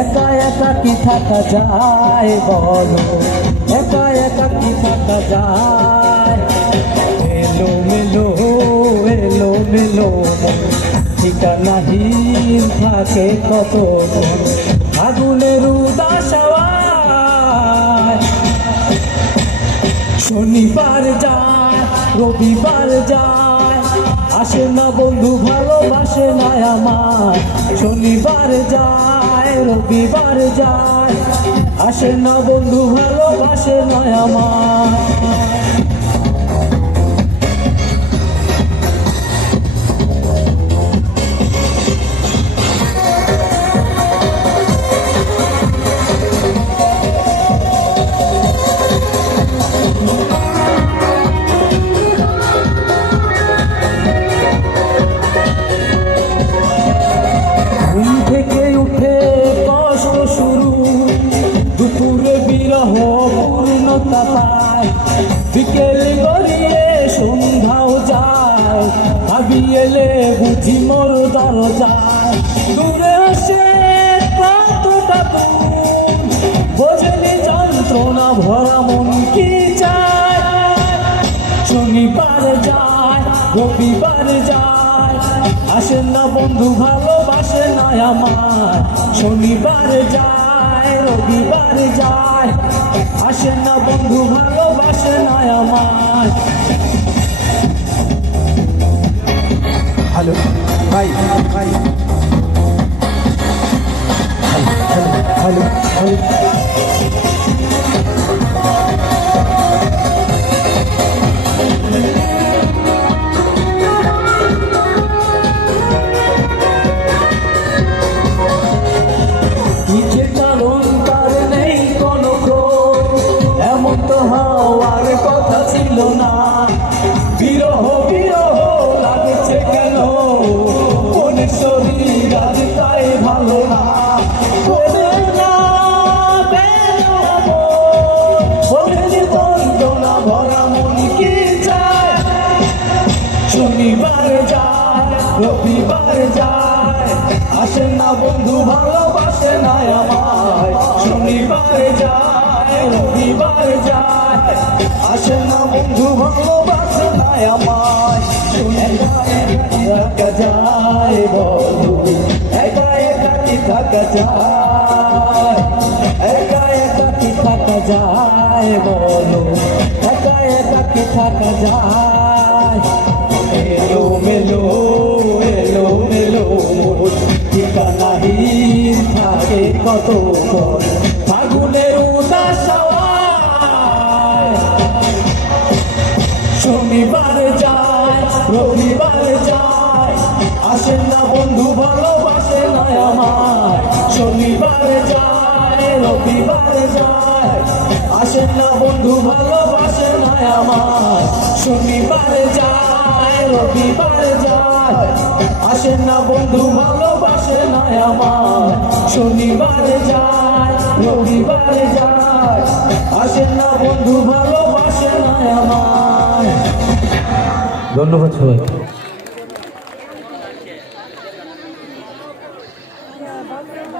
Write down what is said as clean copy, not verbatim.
একা একা কি থাকা যায় বলো, একা একা কি থাকা যায়। এলো মেলো এলো মেলো ঠিকানাহীন থাকে কত আগুনের উদাস হাওয়ায়। শনিবার যায় রবিবার যায়, আসে না বন্ধু ভালোবাসে না আমার। শনিবার যায় রবিবার যায়, আসে না বন্ধু ভালোবাসে না আমার। পূর্ণতা পায় বিকেল গড়িয়ে সন্ধ্যাও যায়, ভাবি এলে বুঝি মোর দরজায়। দূরে আসে কতটা দূর, বোঝেনি যন্ত্রণা ভরা মন কি চায়। শনিবার যায় রবিবার যায়, আসে না বন্ধু ভালোবাসে না আমার। শনিবার যায় রবিবার যায়, আসে না বন্ধু ভালোবাসে না আমার। হ্যালো ভাই ভাই হ্যালো হ্যালো হওয়ার কথা ছিল না, বিরহ বিরহ লাগছে কেন মনের শরীর আজ তাই ভালো না। ভরা মন কি চায়। শনিবার যায় রবিবার যায়, আসে না বন্ধু ভালোবাসে না আমায়। শনিবার যায় রবিবার যায়, আসে না বন্ধু ভালোবাসে না আমায়। একা একা কি থাকা যায় বন্ধু, একা একা কি থাকা যায়। একা একা কি থাকা যায় বলো, একা একা কি থাকা যায়। এলো মেলো এলো মেলো ঠিকানাহীন থাকে কত ফাগুনের উদাস হাওয়ায়। শনিবার যায় রবিবার যায়, আসে না বন্ধু ভালোবাসে না আমার। শনিবার যায় রবিবার যায়, আসে না বন্ধু ভালোবাসে না আমার। শনিবার যায় রবিবার যায়, আসে না বন্ধু ভালোবাসে না আমার। শনিবার যায় রবিবার যায়, আসে না বন্ধু ভালোবাসে না আমার। ধন্যবাদ সবাই।